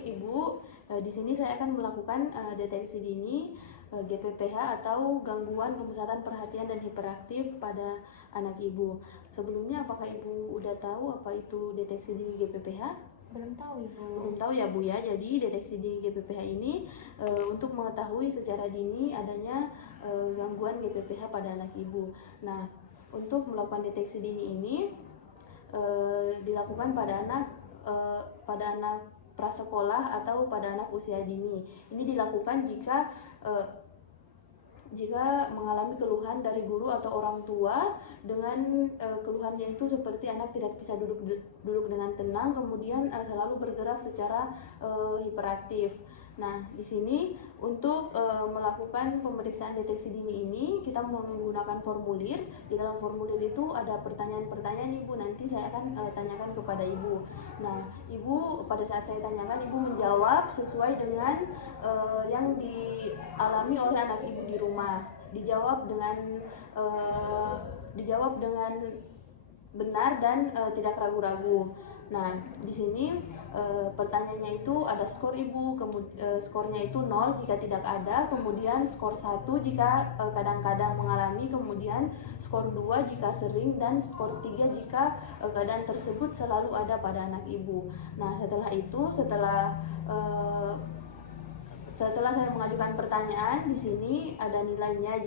Baik Ibu, di sini saya akan melakukan deteksi dini GPPH atau gangguan pemusatan perhatian dan hiperaktif pada anak Ibu. Sebelumnya apakah Ibu udah tahu apa itu deteksi dini GPPH? Belum tahu Ibu. Belum tahu ya Bu ya. Jadi deteksi dini GPPH ini untuk mengetahui secara dini adanya gangguan GPPH pada anak Ibu. Nah, untuk melakukan deteksi dini ini dilakukan pada anak prasekolah atau pada anak usia dini. Ini dilakukan jika mengalami keluhan dari guru atau orang tua dengan keluhannya itu seperti anak tidak bisa duduk dengan tenang, kemudian selalu bergerak secara hiperaktif. Nah, di sini untuk melakukan pemeriksaan deteksi dini ini kita menggunakan formulir. Di dalam formulir itu ada pertanyaan-pertanyaan Ibu, nanti saya akan tanyakan kepada Ibu. Nah, Ibu pada saat saya tanyakan Ibu menjawab sesuai dengan yang dialami oleh anak Ibu di rumah. Dijawab dengan benar dan tidak ragu-ragu. Nah, di sini pertanyaannya itu ada skor Ibu, skornya itu 0 jika tidak ada, kemudian skor 1 jika kadang-kadang mengalami, kemudian skor 2 jika sering, dan skor 3 jika keadaan tersebut selalu ada pada anak Ibu. Nah, setelah saya mengajukan pertanyaan, di sini ada nilainya.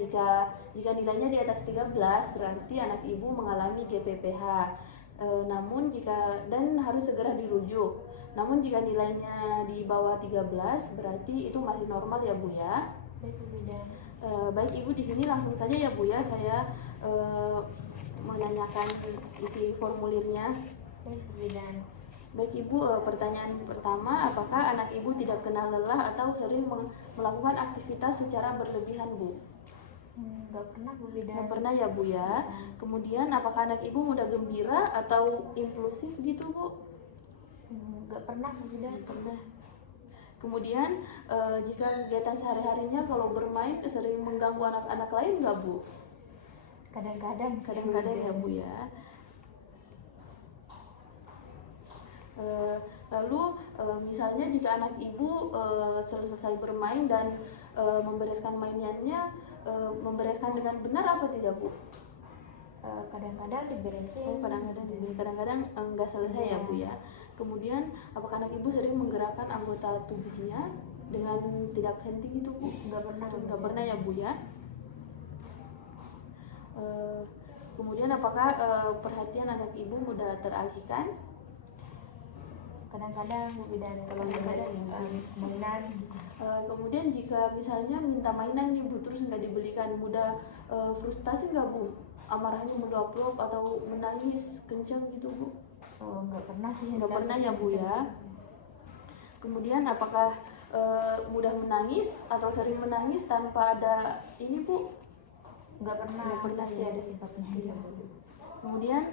Jika nilainya di atas 13 berarti anak Ibu mengalami GPPH. Dan harus segera dirujuk. Namun jika nilainya di bawah 13 berarti itu masih normal ya Bu ya. Baik Bu Bidan. Baik Ibu, di sini langsung saja ya Bu ya, saya menanyakan isi formulirnya. Baik Bu Bidan. Baik Ibu, pertanyaan pertama, apakah anak Ibu tidak kenal lelah atau sering melakukan aktivitas secara berlebihan Bu? Nggak pernah Bu Bidan. Nggak pernah ya Bu ya. Kemudian apakah anak Ibu mudah gembira atau impulsif gitu Bu? Nggak pernah Bu Bidan. Nggak pernah. Kemudian jika kegiatan sehari-harinya kalau bermain sering mengganggu anak-anak lain nggak Bu? Kadang-kadang ya Bu ya. Lalu misalnya jika anak Ibu selesai bermain dan membereskan mainannya, membereskan dengan benar apa tidak Bu? Kadang-kadang diberesin. Kadang-kadang enggak selesai ya Bu ya. Kemudian apakah anak Ibu sering menggerakkan anggota tubuhnya dengan tidak henti gitu Bu? Nggak pernah ya Bu ya. Kemudian apakah perhatian anak Ibu mudah teralihkan? Kadang-kadang Bu Bidan. Mainan. Kemudian jika misalnya minta mainan nih Bu, terus nggak dibelikan, mudah frustasi nggak Bu? Amarahnya meluap-luap atau menangis kencang gitu Bu? Nggak pernah sih. Nggak pernah ya Bu ya. Kemudian apakah mudah menangis atau sering menangis tanpa ada ini Bu? Nggak pernah ya. Ada sifatnya. Kemudian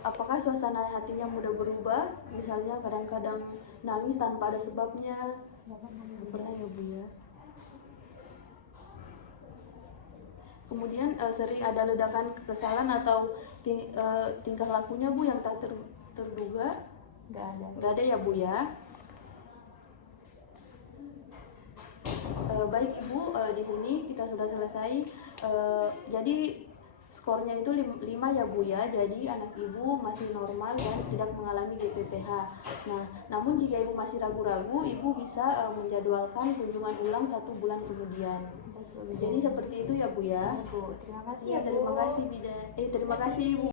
apakah suasana hatinya mudah berubah? Misalnya kadang-kadang nangis tanpa ada sebabnya? Nggak pernah ya Bu ya. Kemudian sering ada ledakan kekesalan atau tingkah lakunya Bu yang tak terduga? Nggak ada ya Bu ya. Baik Ibu, di sini kita sudah selesai. Jadi skornya itu 5 ya Bu ya. Jadi anak Ibu masih normal dan tidak mengalami GPPH. Nah, namun jika Ibu masih ragu-ragu, Ibu bisa menjadwalkan kunjungan ulang 1 bulan kemudian. Jadi seperti itu ya Bu ya. Bu, terima kasih ya. Terima kasih Ibu.